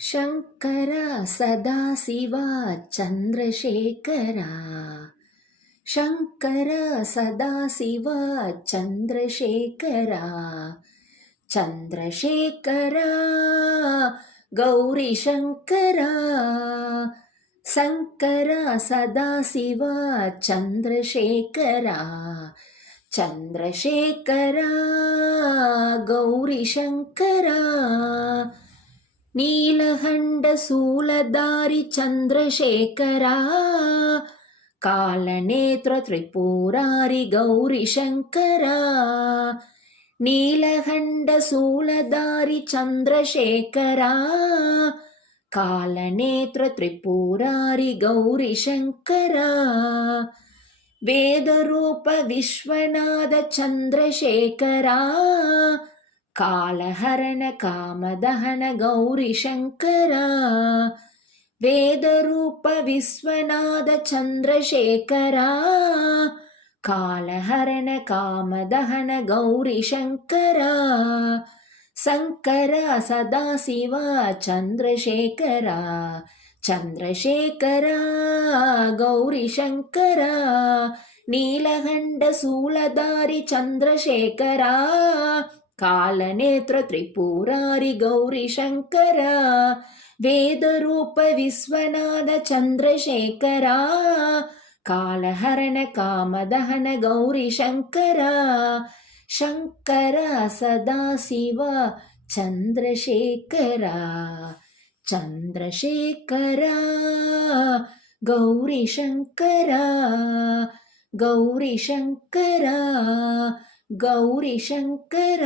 ಶಂಕರ ಸದಾಶಿವ ಚಂದ್ರಶೇಖರ ಶಂಕರ ಸದಾಶಿವ ಚಂದ್ರಶೇಖರ ಚಂದ್ರಶೇಖರ ಗೌರಿಶಂಕರ ಶಂಕರ ಸದಾಶಿವ ಚಂದ್ರಶೇಖರ ಚಂದ್ರಶೇಖರ ಗೌರಿಶಂಕರ ನೀಲಹಂಡ ಶೂಲಧಾರಿ ಚಂದ್ರಶೇಖರ ಕಾಲನೇತ್ರ ತ್ರಿಪುರಾರಿ ಗೌರಿಶಂಕರ ನೀಲಹಂಡ ಶೂಲಧಾರಿ ಚಂದ್ರಶೇಖರ ಕಾಲನೇತ್ರ ತ್ರಿಪುರಾರಿ ಗೌರಿಶಂಕರ ವೇದರೂಪ ವಿಶ್ವನಾಥ ಚಂದ್ರಶೇಖರ ಕಾಲಹರಣ ಕಾಮದಹನ ಗೌರಿಶಂಕರ ವೇದರೂಪ ವಿಶ್ವನಾಥ ಚಂದ್ರಶೇಖರ ಕಾಲಹರಣ ಕಾಮದಹನ ಗೌರಿಶಂಕರ ಶಂಕರ ಸದಾಶಿವ ಚಂದ್ರಶೇಖರ ಚಂದ್ರಶೇಖರ ಗೌರಿಶಂಕರ ನೀಲಗಂಡ ಶೂಲಧಾರಿ ಚಂದ್ರಶೇಖರ ಕಾಲನೇತ್ರ ತ್ರಿಪುರಾರಿ ಗೌರಿಶಂಕರ ವೇದರೂಪ ವಿಶ್ವನಾಥ ಚಂದ್ರಶೇಖರ ಕಾಲಹರಣ ಕಾಮದಹನ ಗೌರಿಶಂಕರ ಶಂಕರ ಸದಾಶಿವ ಚಂದ್ರಶೇಖರ ಚಂದ್ರಶೇಖರ ಗೌರಿಶಂಕರ ಗೌರಿಶಂಕರ ಗೌರಿಶಂಕರ